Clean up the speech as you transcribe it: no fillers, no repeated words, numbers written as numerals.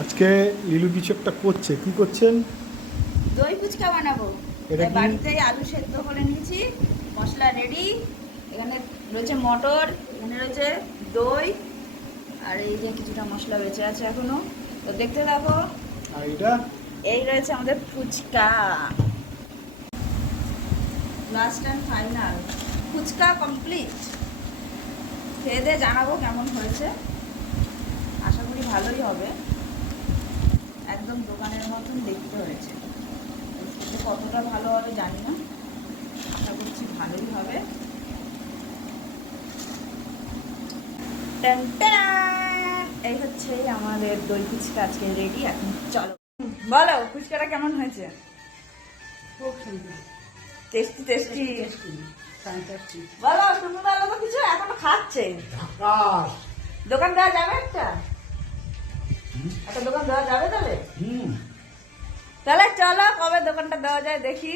আজকে লিলু কিছু একটা করছে, কি করছেন? দই ফুচকা বানাবো। এটা কি? বাড়িতে আলু সেদ্ধ করে নিয়েছি, মশলা রেডি। এখানে রয়েছে মটর, এখানে রয়েছে দই, আর এই যে কিছুটা মশলা বেঁচে আছে এখনো। তো দেখতে থাকো। আর এটা এই রয়েছে আমাদের fuchka, last and final fuchka complete. খেয়ে দিয়ে জানাবো কেমন হয়েছে। আশা করি ভালোই হবে, একদম দোকানের মতন দেখতে হয়েছে। খেতে কতটা ভালো হবে জানি না, আশা করছি ভালোই হবে। টান টান! এই হচ্ছে আমাদের দই ফুচকা আজকে রেডি। এখন চলো বলো ফুচকাটা কেমন হয়েছে। খুব সুন্দর, টেস্টি টেস্টি ফ্যান্টাস্টিক। বলো। তুমি বলো তো কিছু, এখনো খাচ্ছে। ঝাকাস। দোকান দেওয়া যাবে একটা দোকান দেওয়া যাবে তাহলে? হুম। তাহলে চলো কবে দোকানটা দেওয়া যায় দেখি।